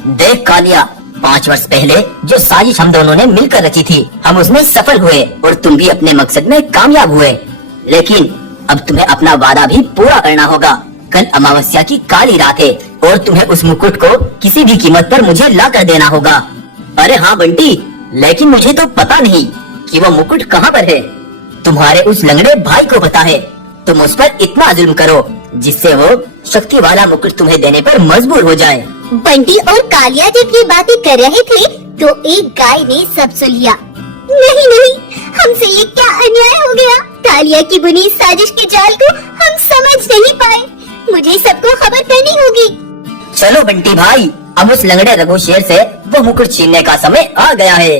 देख कालिया, 5 वर्ष पहले जो साजिश हम दोनों ने मिलकर रची थी, हम उसमें सफल हुए और तुम भी अपने मकसद में कामयाब हुए। लेकिन अब तुम्हें अपना वादा भी पूरा करना होगा। कल अमावस्या की काली रात है और तुम्हें उस मुकुट को किसी भी कीमत पर मुझे ला कर देना होगा। अरे हाँ बंटी, लेकिन मुझे तो पता नहीं कि वो मुकुट कहाँ पर है। तुम्हारे उस लंगड़े भाई को पता है। तुम उस पर इतना जुल्म करो जिससे वो शक्ति वाला मुकुट तुम्हें देने पर मजबूर हो जाए। बंटी और कालिया जब ये बातें कर रहे थे तो एक गाय ने सब सुन लिया। नहीं नहीं, हमसे ये क्या अन्याय हो गया। कालिया की बुनी साजिश के जाल को हम समझ नहीं पाए। मुझे सबको खबर करनी होगी। चलो बंटी भाई, अब उस लंगड़े रघु शेर से वो मुकुट छीनने का समय आ गया है।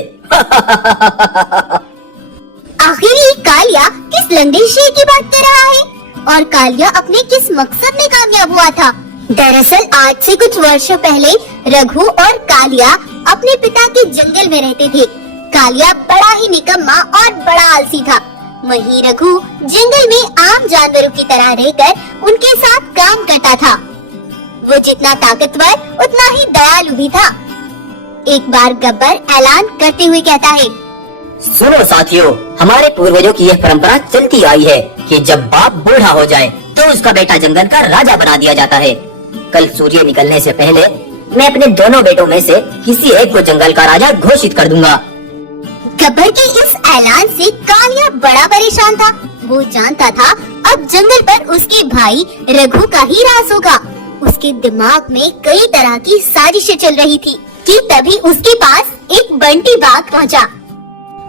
आखिर ये कालिया किस लंगड़े शेर की बात कर रहा है और कालिया अपने किस मकसद में कामयाब हुआ था। दरअसल आज से कुछ वर्षों पहले रघु और कालिया अपने पिता के जंगल में रहते थे। कालिया बड़ा ही निकम्मा और बड़ा आलसी था। वहीं रघु जंगल में आम जानवरों की तरह रहकर उनके साथ काम करता था। वो जितना ताकतवर उतना ही दयालु भी था। एक बार गब्बर ऐलान करते हुए कहता है, सुनो साथियों, हमारे पूर्वजों की यह परंपरा चलती आई है कि जब बाप बूढ़ा हो जाए तो उसका बेटा जंगल का राजा बना दिया जाता है। कल सूर्य निकलने से पहले मैं अपने दोनों बेटों में से किसी एक को जंगल का राजा घोषित कर दूंगा। गब्बर के इस ऐलान से कालिया बड़ा परेशान था। वो जानता था अब जंगल पर उसके भाई रघु का ही राज होगा। उसके दिमाग में कई तरह की साजिशें चल रही थी कि तभी उसके पास एक बंटी बाघ पहुंचा।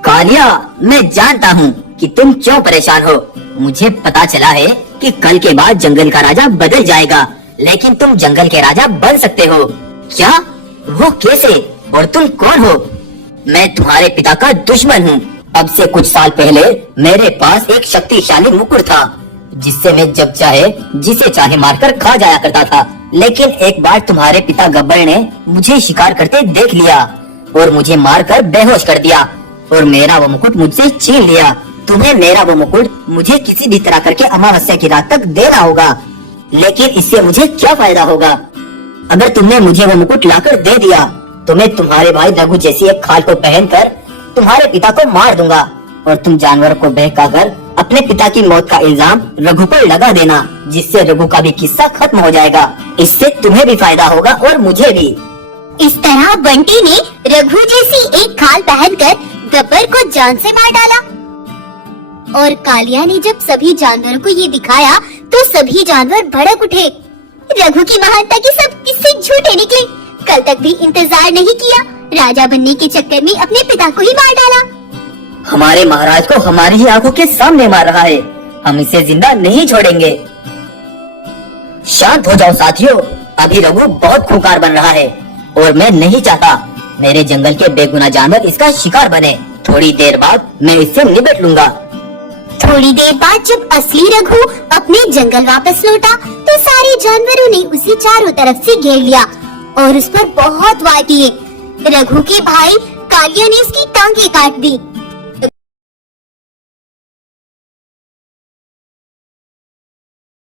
कालिया, मैं जानता हूँ कि तुम क्यों परेशान हो। मुझे पता चला है कि कल के बाद जंगल का राजा बदल जाएगा, लेकिन तुम जंगल के राजा बन सकते हो। क्या? वो कैसे? और तुम कौन हो? मैं तुम्हारे पिता का दुश्मन हूँ। अब से कुछ साल पहले मेरे पास एक शक्तिशाली मुकुट था जिससे मैं जब चाहे जिसे चाहे मारकर खा जाया करता था। लेकिन एक बार तुम्हारे पिता गब्बर ने मुझे शिकार करते देख लिया और मुझे मारकर बेहोश कर दिया और मेरा वो मुकुट मुझसे छीन लिया। तुम्हें मेरा वो मुकुट मुझे किसी भी तरह करके अमावस्या की रात तक देना होगा। लेकिन इससे मुझे क्या फायदा होगा? अगर तुमने मुझे वो मुकुट लाकर दे दिया तो मैं तुम्हारे भाई रघु जैसी एक खाल को पहनकर तुम्हारे पिता को मार दूंगा और तुम जानवर को बहकाकर अपने पिता की मौत का इल्जाम रघु पर लगा देना, जिससे रघु का भी किस्सा खत्म हो जाएगा। इससे तुम्हें भी फायदा होगा और मुझे भी। इस तरह बंटी ने रघु जैसी एक खाल पहनकर गब्बर को जान से मार डाला। और कालिया ने जब सभी जानवरों को ये दिखाया तो सभी जानवर भड़क उठे। रघु की महानता के सब किस्से झूठे निकले। कल तक भी इंतजार नहीं किया, राजा बनने के चक्कर में अपने पिता को ही मार डाला। हमारे महाराज को हमारी ही आंखों के सामने मार रहा है। हम इसे जिंदा नहीं छोड़ेंगे। शांत हो जाओ साथियों, अभी रघु बहुत खूंखार बन रहा है और मैं नहीं चाहता मेरे जंगल के बेगुनाह जानवर इसका शिकार बने। थोड़ी देर बाद मैं इससे निपट लूंगा। थोड़ी देर बाद जब असली रघु अपने जंगल वापस लौटा तो सारे जानवरों ने उसे चारों तरफ से घेर लिया और उस पर बहुत वार किए। रघु के भाई कालिया ने उसकी टांगें काट दी।